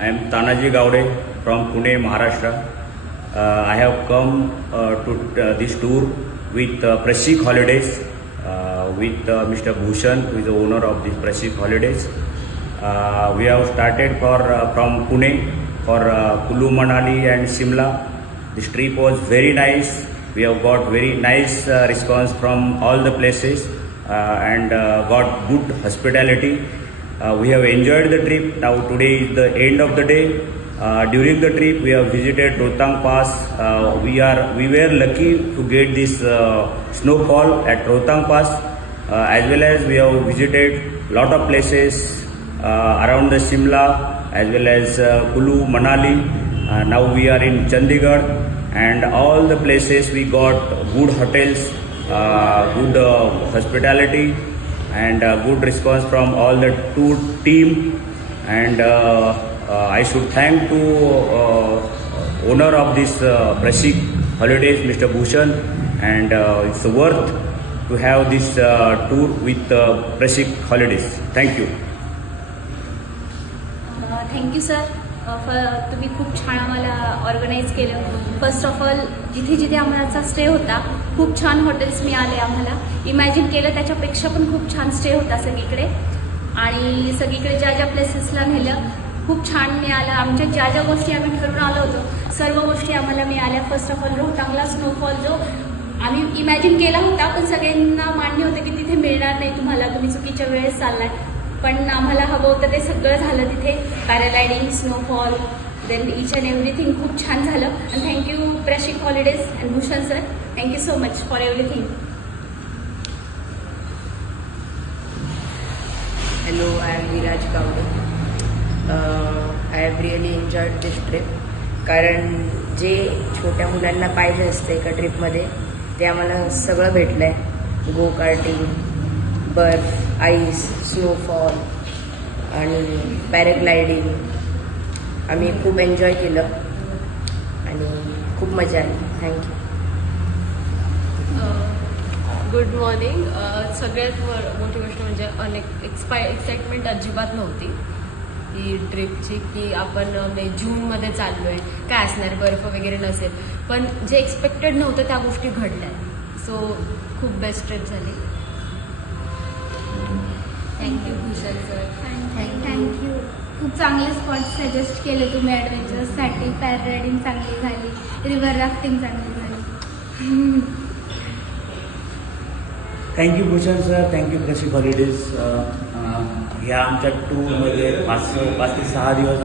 I am Tanaji Gowde from Pune, Maharashtra. I have come to this tour with Prashik Holidays with Mr. Bhushan, who is the owner of this Prashik Holidays. We have started from Pune for Kulu, Manali and Shimla. This trip was very nice. We have got very nice response from all the places and got good hospitality. We have enjoyed the trip. Now today is the end of the day. During the trip we have visited Rohtang Pass. We were lucky to get this snowfall at Rohtang Pass, as well as we have visited lot of places around the Shimla as well as Kulu, Manali. Now we are in Chandigarh, and all the places we got good hotels, good hospitality and good response from all the tour team. And I should thank to owner of this Prashik Holidays, Mr. Bhushan, and it's worth to have this tour with Prashik Holidays. Thank you. Thank you sir. तुम्ही खूप छान आम्हाला organise केलं. First of all जिथे जिथे आम्हाला stay होता खूप छान हॉटेल्स मिळाले. आम्हाला इमॅजिन केलं त्याच्यापेक्षा पण खूप छान स्टे होता सगळीकडे, आणि सगळीकडे ज्या ज्या प्लेसेसला नेलं खूप छान मिळालं. आमच्या ज्या ज्या गोष्टी आम्ही ठरवून आलो होतो सर्व गोष्टी आम्हाला मिळाल्या. First of all Rohtangla snowfall जो आम्ही इमॅजिन केला होता, पण सगळ्यांना मान्य होतं की तिथे मिळणार नाही तुम्हाला, तुम्ही चुकीच्या वेळेस चाललाय. पण आम्हाला हवं होतं ते सगळं झालं तिथे. Paragliding, snowfall, then each and everything खूप छान झालं. And thank you Prashik holidays and Bhushan sir. Thank you so much for everything. Hello, I am Viraj Gowde. I have really enjoyed this trip. कारण जे छोट्या मुलांना पाहिजे असते एका ट्रिपमध्ये ते आम्हाला सगळं भेटलं आहे. गो कार्टिंग, बर्फ, आईस, स्नोफॉल आणि पॅराग्लायडिंग आम्ही खूप एन्जॉय केलं आणि खूप मजा आली. थँक्यू. Good morning. सगळ्यात मोठी गोष्ट म्हणजे एक्साइटमेंट अजिबात नव्हती ही ट्रिपची, की आपण जूनमध्ये चाललो आहे, काय असणार, बर्फ वगैरे नसेल. पण जे एक्सपेक्टेड नव्हतं त्या गोष्टी घडल्या. सो खूप बेस्ट ट्रिप झाली. Thank you Bhushan sir. थँक्यू. खूप चांगले स्पॉट सजेस्ट केले तुम्ही ॲडव्हेंचर्ससाठी. पॅराग्लायडिंग चांगली झाली, रिव्हर राफ्टिंग चांगली झाली. Thank you Bhushan sir. Thank you Prashik holidays. ह्या आमच्या टूरमध्ये 5 ते 6 दिवस